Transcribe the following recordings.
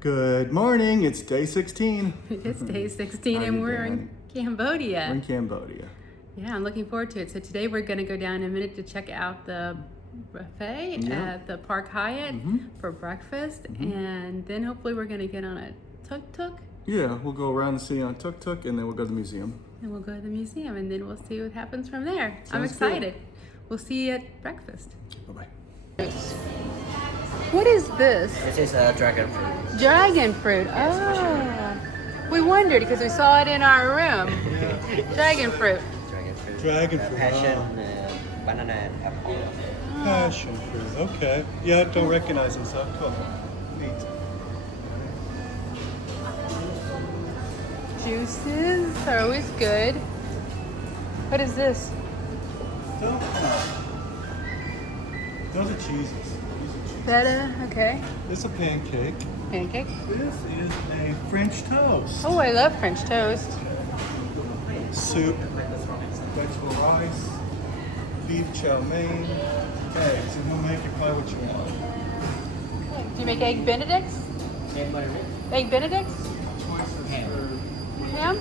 Good morning, it's day 16. It's day 16 How and you we're in doing? Cambodia. We're in Cambodia. Yeah, I'm looking forward to it. So today we're going to go down in a minute to check out the buffet Yeah. at the Park Hyatt for breakfast. And then hopefully we're going to get on a tuk-tuk Yeah, we'll go around the city on tuk-tuk and then we'll go to the museum. and we'll go to the museum and then we'll see what happens from there. I'm Sounds good. excited. We'll see you at breakfast. Bye-bye. What is this? This is dragon fruit. Dragon fruit. Oh. We wondered because we saw it in our room. Dragon fruit. Dragon fruit. Dragon fruit, Passion, banana, and apple. Passion fruit, okay. Yeah, don't recognize them, so cool. Neat. Juices are always good. What is this? Those are cheeses. Feta, okay. This is a pancake. Pancake. This is a French toast. Oh, I love French toast. Soup, vegetable rice, beef chow mein, eggs, and we'll make you probably what you want. Do you make egg benedicts? Egg benedicts? Ham?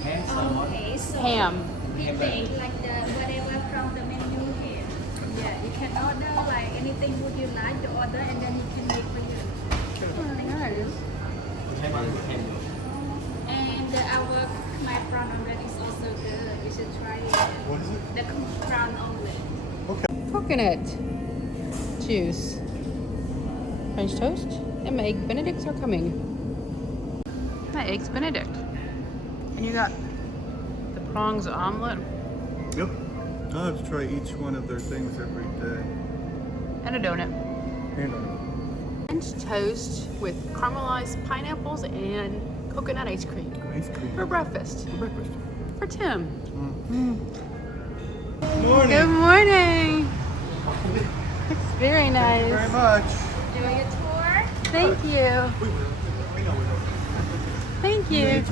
Okay, so Ham. we take like the whatever from the menu here. Yeah, you can order like anything would you like to order and then you can make for you. Nice. And our my prawn omelet is also good. You should try it. What is it? The prawn omelet. Coconut juice. French toast. And my egg benedicts are coming. My eggs benedict. And you got the prongs omelet Yep. I'll have to try each one of their things every day. and a donut. And French toast with caramelized pineapples and coconut ice cream ice cream. for breakfast. Breakfast. For Tim. Morning. Good morning. It's very nice. Very much. Enjoy your tour. Thank you. We know Thank you.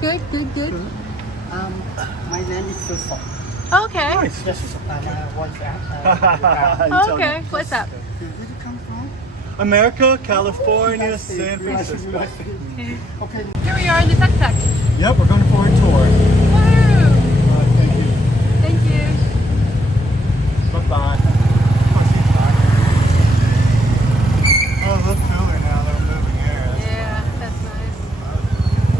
Good, good, good. My name is Fufa. Okay. Yes, what's that? Okay. What's up? Where do you come from? America, California, San Francisco. Okay. Here we are in the tuk-tuk. Yep, we're going for a tour. Woo! Thank you. Thank you. Bye-bye. Oh, look cooler now. They're moving air. Yeah, that's nice.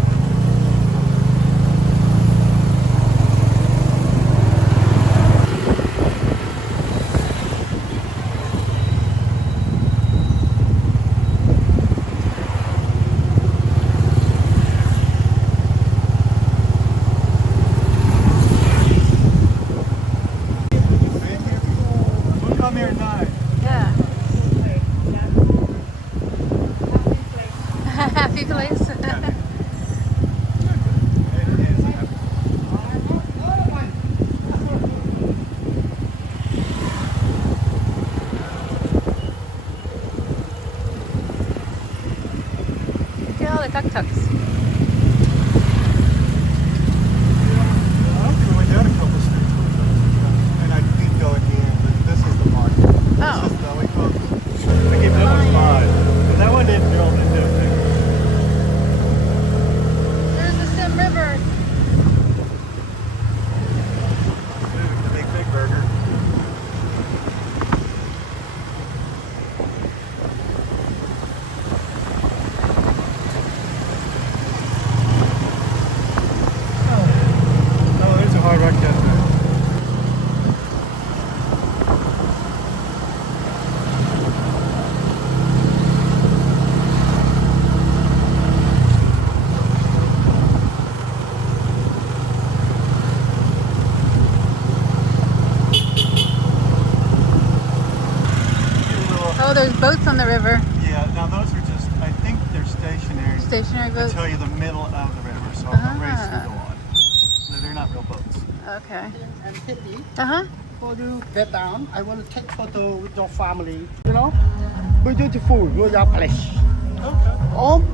We'll come here tonight. Yeah. Happy place. Look at all the tuk-tuks. We went down a couple streets and I did go in here, but this is the market. Oh. This is the, we keep those five. But that one didn't drill into a big. There's the Siem River. The big burger. Oh, there's a Hard Rock Cafe. Oh, there's boats on the river. Yeah, now those are just, I think they're stationary Stationary boats. until you're the middle of the river, so the race Ah. can go on. They're not real boats. Okay. And Kitty, Uh-huh. for you get down, I want to take photo with your family. You know, beautiful royal place. Okay. Oh,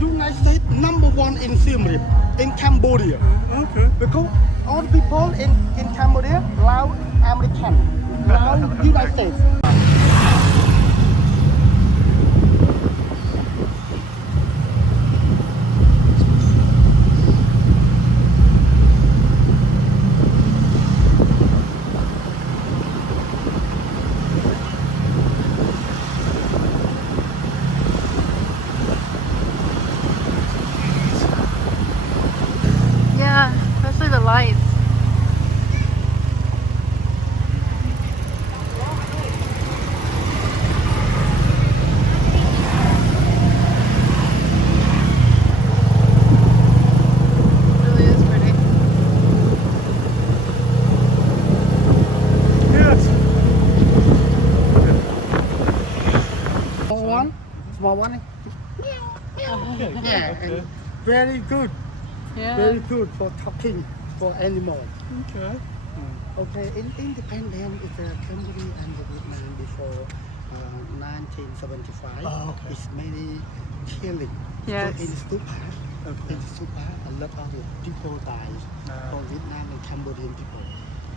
United States #1 in Siem Reap, in Cambodia. Okay. Because all the people in Cambodia love American, love United States. one, small one. Okay, good, Yeah, okay. and very good, Yeah. very good for talking for animal. Okay. Okay, in independent is Cambodia and the Vietnam before 1975. Oh, okay. It's mainly killing. Yes. So in Stupa, Okay. in Stupa, a lot of people died from Vietnam and Cambodian people.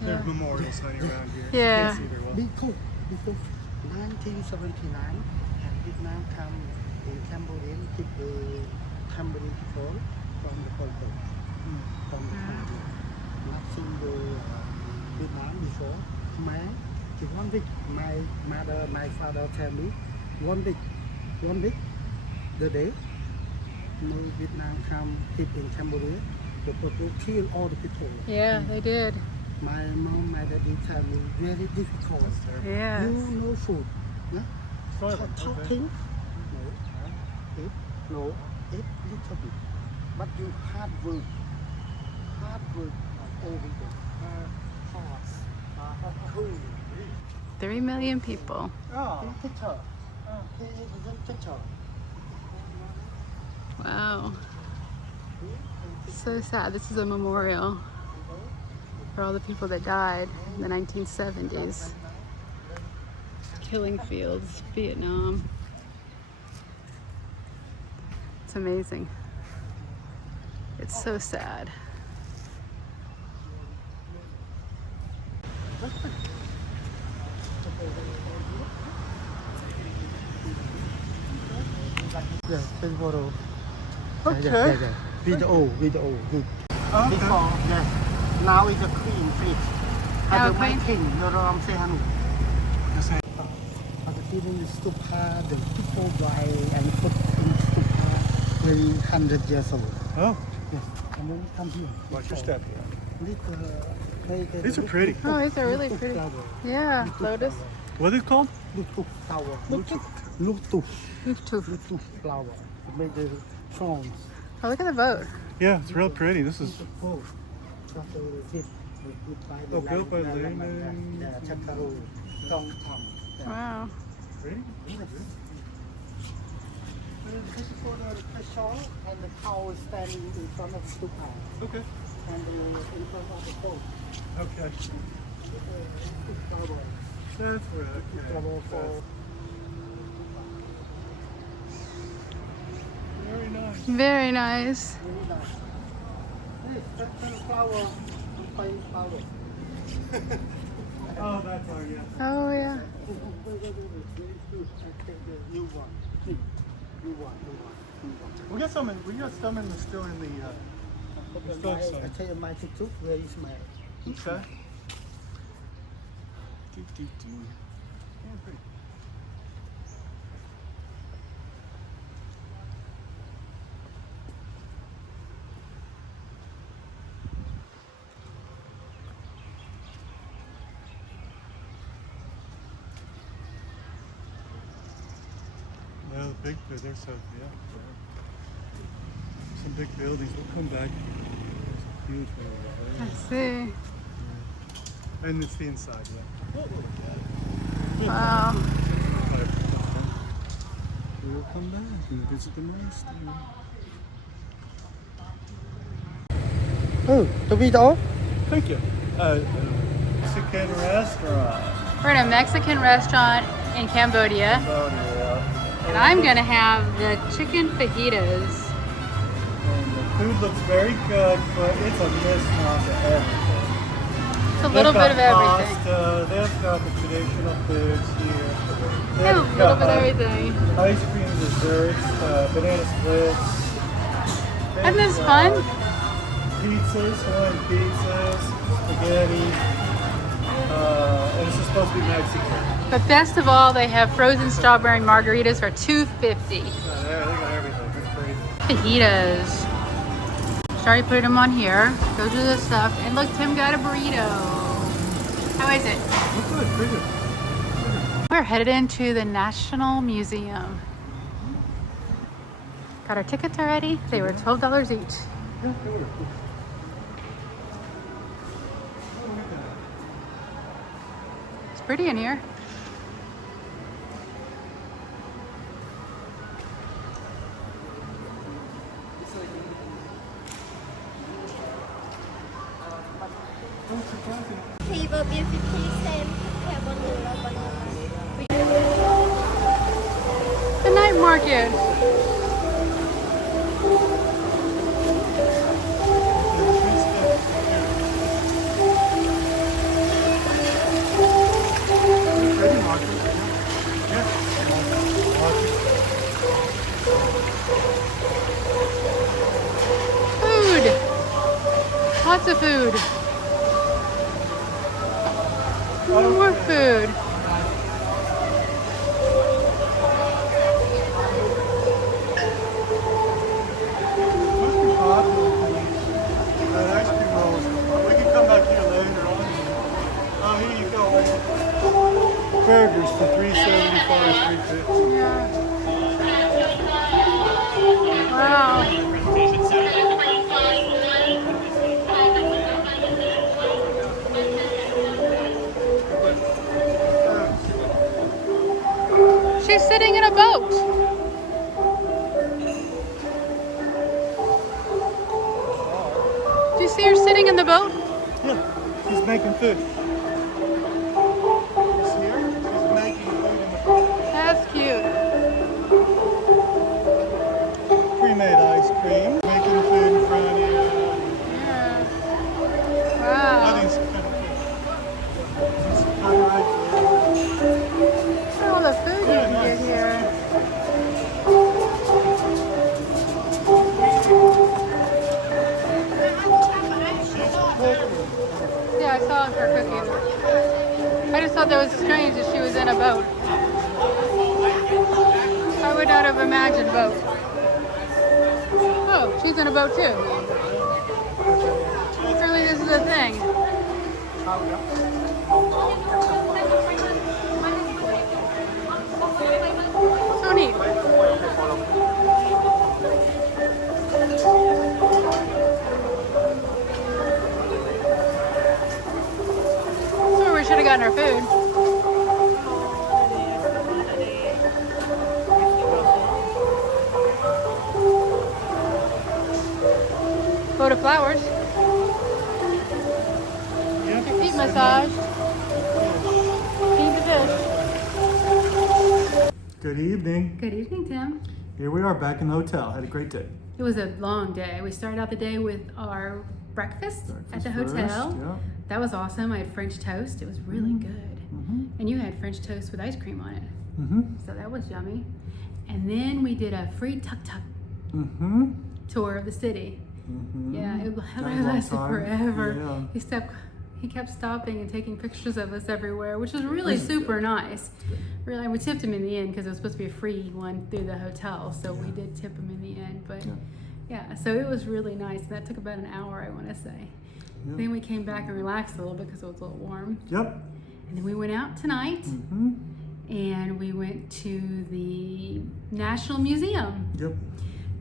There's memorials hanging around here. Yeah. You can't see very well. Because 1979, and Vietnam come in Cambodian, keep the Cambodian people from the Pol Pot, from the Cambodian. Not seen the Vietnam before. Man, the 1 week, my mother, my father tell me, 1 week, the day, no Vietnam come hit in Cambodia, the people kill all the people. Yeah, they did. My mom, my daddy tell me very difficult. Yes. No food. Yeah? Toilet, okay. Talking? No, eat little bit. But you hard work every day. Hard, cool. 3 million people. Oh. Teacher. He is a teacher. Wow. So sad. This is a memorial for all the people that died in the 1970s. Killing fields, Vietnam. It's amazing. It's so sad. Yeah, take photo. Okay. Yeah. Video. Good. Okay. Before, yes. Now is a clean fish. Now Ada clean? making, orang sehan. Just say, Ada feeling the stupa, the people buy and put in stupa very 100 years old. oh, Yes. And then come here. watch your step. These are pretty. Oh, these are really pretty. Yeah, lotus. What is it called? Bluetooth flower. Bluetooth. Bluetooth. Bluetooth. Bluetooth flower. It made the songs. Oh, look at the boat. Yeah, it's real pretty. This is. Oh, built by the Oh, built by Layman, Layman. yeah, Chakaru, Dong Tom. Yeah. Wow. Pretty? This is for the shore and the cow is standing in front of the stupa Okay. and in front of the boat. Okay. Flower. That's right. Flower Okay. for Very nice. Very nice. really nice. Hey, that's flower. Fine flower. Oh, that's our, yeah. Oh, yeah. New one. New one. We got some in the, still in the, still I some. tell you my tuk-tuk, where is my Okay. Yeah, pretty. No, the big, they're so, yeah. Some big buildings. We'll come back. There's a huge I one. see. And it's the inside, yeah. Wow. We will come back and visit the monastery. Oh, the video? Thank you. Mexican restaurant. We're in a Mexican restaurant in Cambodia, and I'm gonna have the chicken fajitas. And the food looks very good, but it's a mismatch of everything. It's a little bit of everything. Pasta, they've got the traditional foods here. Yeah, a little bit of everything. Ice cream, desserts, banana splits. Isn't this fun? Pizzas, Hawaiian pizzas, spaghetti. And this is supposed to be Mexican. But best of all, they have frozen strawberry margaritas for $2.50. They got everything. It's crazy. Fajitas. Started putting them on here. Those are the stuff. And look, Tim got a burrito. How is it? Look good, pretty good. We're headed into the National Museum. Got our tickets already. They were $12 each. Yeah, they were. It's pretty in here. Thì bờ biển 50 cent theo con người là The night market. Food. Lots of food. More food. Ice cream rolls. We can come back here later on. Oh, here you go. Burgers for $3.75, $3.50. Yeah. Wow. She's sitting in a boat. Do you see her sitting in the boat? Yeah, she's making food. You see her? She's making food in the boat. That's cute. Pre-made ice cream. Making food in front of you. Yeah. I Wow. think it's kind of cool. It's copyright free. Look at all the food you can get here. Yeah, I saw her cooking. I just thought that was strange that she was in a boat. I would not have imagined boat. Oh, she's in a boat too. Apparently this is a thing. So neat. That's where we should have gotten our food. Boat of flowers. Yep. Your feet massage. Feed the fish. Good evening. Good evening, Tim. Here we are back in the hotel. Had a great day. It was a long day. We started out the day with our breakfast at the Breakfast hotel. first, yeah. That was awesome. I had French toast. It was really good. Mm-hmm. And you had French toast with ice cream on it. Mm-hmm. So that was yummy. And then we did a free tuk-tuk Mm-hmm. tour of the city. Mm-hmm. Yeah, it That was a long lasted time. forever. Yeah. He kept stopping and taking pictures of us everywhere, which was really This is super good. nice. Really, we tipped him in the end because it was supposed to be a free one through the hotel, so we did tip him in the end. But yeah, so it was really nice. That took about an hour, I want to say. Yeah. Then we came back and relaxed a little bit because it was a little warm. Yep. And then we went out tonight Mm-hmm. and we went to the National Museum Yep.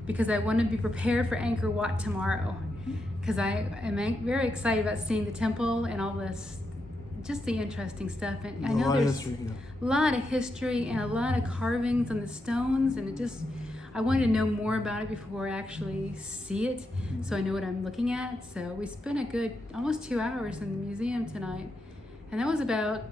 because I want to be prepared for Angkor Wat tomorrow. Because I am very excited about seeing the temple and all this, just the interesting stuff. And I A know lot of there's history, yeah. a lot of history and a lot of carvings on the stones, and I wanted to know more about it before I actually see it, so I know what I'm looking at. So we spent a good almost 2 hours in the museum tonight, and that was about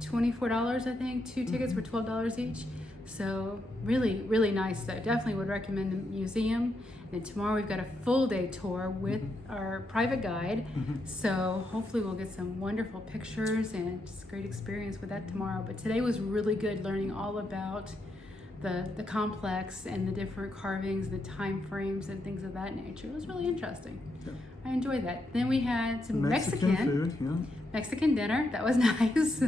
$24, I think. 2 tickets were $12 each. So really, really nice though. Definitely would recommend the museum. And tomorrow we've got a full day tour with our private guide. So hopefully we'll get some wonderful pictures and just a great experience with that tomorrow. But today was really good, learning all about the complex and the different carvings, the time frames and things of that nature. It was really interesting. Yeah. I enjoyed that. Then we had some Mexican food, yeah. Mexican dinner. That was nice.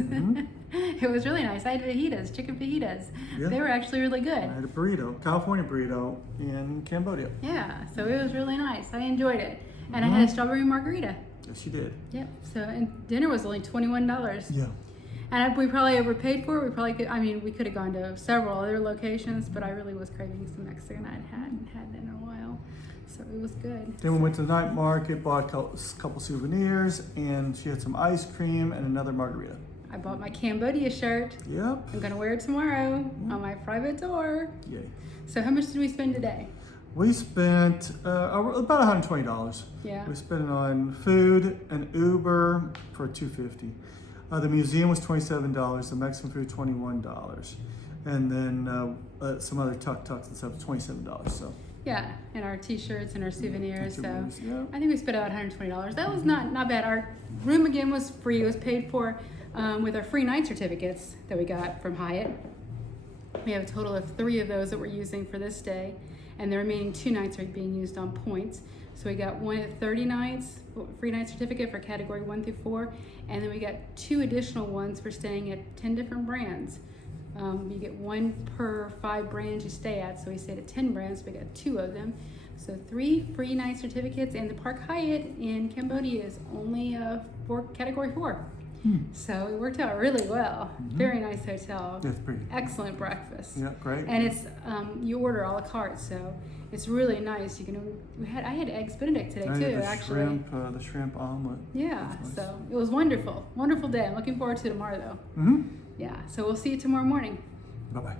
It was really nice. I had fajitas, chicken fajitas. Yeah. They were actually really good. I had a burrito, California burrito in Cambodia. Yeah, so it was really nice. I enjoyed it. And I had a strawberry margarita. Yes, you did. Yep. So, and dinner was only $21. Yeah. And we probably overpaid for it. We probably could, I mean, we could have gone to several other locations, but I really was craving some Mexican. I hadn't had it in a while. So it was good. Then we went to the night market, bought a couple souvenirs, and she had some ice cream and another margarita. I bought my Cambodia shirt. Yep. I'm gonna wear it tomorrow on my private tour. Yay. So how much did we spend today? We spent about $120. Yeah. We spent it on food and Uber for $250. The museum was $27. The Mexican food $21, and then some other tuk-tuks and stuff $27. So. Yeah, and our T-shirts and our souvenirs. So Yeah. I think we spent about $120. That was not bad. Our room again was free. It was paid for with our free night certificates that we got from Hyatt. We have a total of 3 of those that we're using for this day, and the remaining 2 nights are being used on points. So we got one at 30 nights, free night certificate for category 1 through 4, and then we got 2 additional ones for staying at 10 different brands. You get 1 per 5 brands you stay at, so we stayed at 10 brands, so we got 2 of them. So 3 free night certificates, and the Park Hyatt in Cambodia is only for category 4. So it worked out really well. Very nice hotel. That's pretty. Excellent breakfast. Yeah, great. And it's you order a la carte, so it's really nice. You can I had eggs Benedict today too, The actually. the shrimp omelet. Yeah, That's nice. so it was wonderful. Wonderful day. I'm looking forward to tomorrow though. Yeah, so we'll see you tomorrow morning. Bye bye.